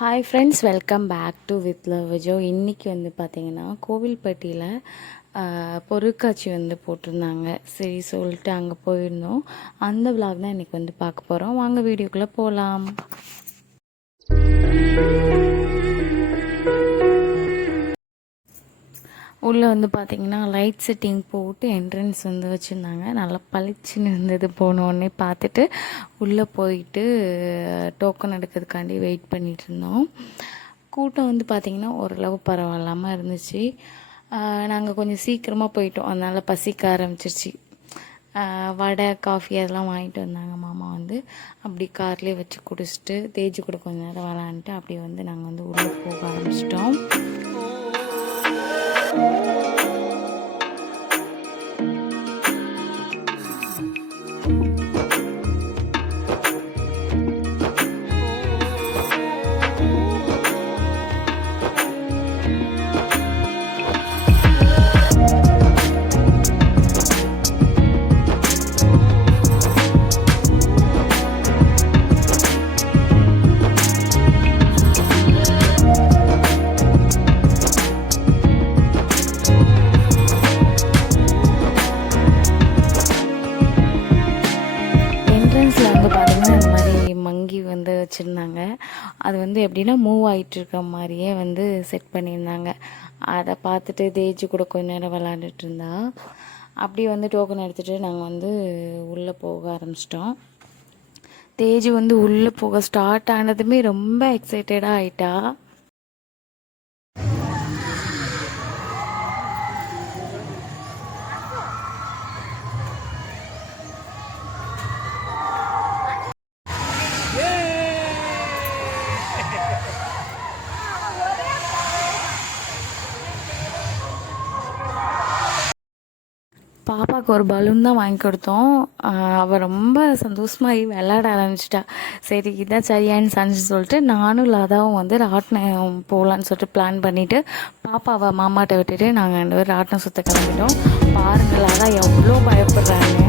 Hi friends, welcome back to with love Vijo. இன்றைக்கி வந்து பார்த்திங்கன்னா கோவில்பட்டியில் பொருட்காட்சி வந்து போட்டிருந்தாங்க. சரி சொல்லிட்டு அங்கே போயிருந்தோம். அந்த விலாக் தான் இன்றைக்கி வந்து பார்க்க போகிறோம். வாங்க வீடியோக்குள்ளே போகலாம். உள்ளே வந்து பார்த்திங்கன்னா லைட் செட்டிங் போட்டு என்ட்ரன்ஸ் வந்து வச்சுருந்தாங்க. நல்லா பளிச்சுன்னு இருந்தது. போனோடனே பார்த்துட்டு உள்ளே போயிட்டு டோக்கன் எடுக்கிறதுக்காண்டி வெயிட் பண்ணிகிட்டு இருந்தோம். கூட்டம் வந்து பார்த்திங்கன்னா ஓரளவு பரவாயில்லாமல் இருந்துச்சு. நாங்கள் கொஞ்சம் சீக்கிரமாக போயிட்டோம், அதனால் பசிக்க ஆரம்பிச்சிருச்சு. வடை காஃபி அதெல்லாம் வாங்கிட்டு வந்தாங்க மாமா. வந்து அப்படி கார்லேயே வச்சு குடிச்சிட்டு தேஜு கூட கொஞ்சம் நேரம் விளாண்டுட்டு அப்படியே வந்து நாங்கள் வந்து உள்ளே போக ஆரம்பிச்சிட்டோம். என்ட்ரன்ஸில் வந்து பார்த்திங்கன்னா இந்த மாதிரி மங்கி வந்து வச்சுருந்தாங்க. அது வந்து எப்படின்னா மூவ் ஆகிட்டு இருக்கிற மாதிரியே வந்து செட் பண்ணியிருந்தாங்க. அதை பார்த்துட்டு தேஜு கூட கொஞ்ச நேரம் விளாண்டுட்டு இருந்தா. அப்படியே வந்து டோக்கன் எடுத்துகிட்டு நாங்கள் வந்து உள்ளே போக ஆரம்பிச்சிட்டோம். தேஜு வந்து உள்ளே போக ஸ்டார்ட் ஆனதுமே ரொம்ப எக்ஸைட்டடாக ஆகிட்டா. பாப்பாவுக்கு ஒரு பலூன் தான் வாங்கி கொடுத்தோம். அவள் ரொம்ப சந்தோஷமாகி விளையாட ஆரம்பிச்சிட்டா. சரி இதான் சரியானு சொல்லிட்டு நானும் லதாவும் வந்து ராட்டினம் போகலான்னு சொல்லிட்டு பிளான் பண்ணிவிட்டு பாப்பாவை மாமாட்ட விட்டுட்டு நாங்கள் 2 பேரும் ராட்டினம் சுற்ற கிளம்பிட்டோம். பாருங்கள் லதா எவ்வளோ பயப்படுறாங்க.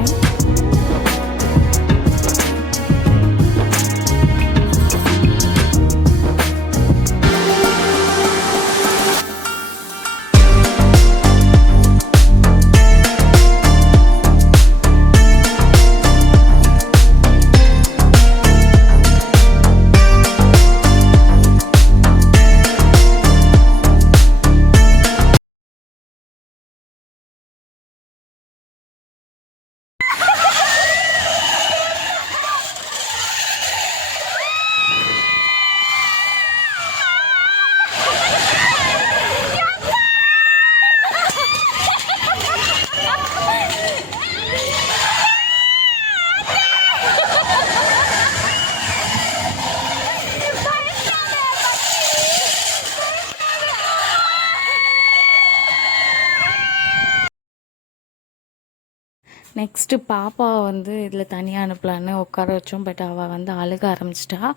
நெக்ஸ்ட்டு பாப்பாவை வந்து இதில் தனியாக அனுப்பலான்னு உட்கார வச்சோம். பட் அவள் வந்து அழுக ஆரம்பிச்சிட்டா.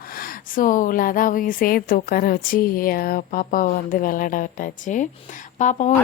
ஸோ லதாவையும் சேர்த்து உட்கார வச்சு பாப்பாவை வந்து விளையாட விட்டாச்சு. பாப்பாவும்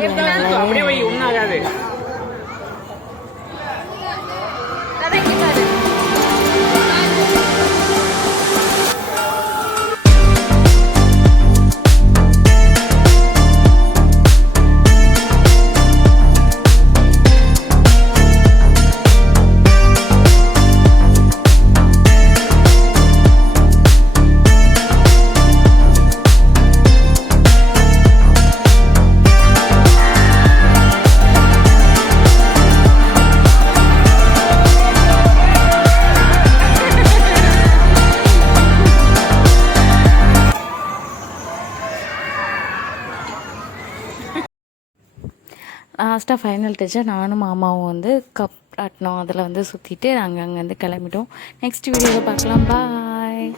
லாஸ்ட்டாக ஃபைனல் டச்சாக நானும் மாமாவும் வந்து கப் ஆட்டினோம். அதில் வந்து சுற்றிட்டு நாங்கள் அங்கே வந்து கிளம்பிட்டோம். நெக்ஸ்ட் வீடியோவில் பார்க்கலாம். பாய்.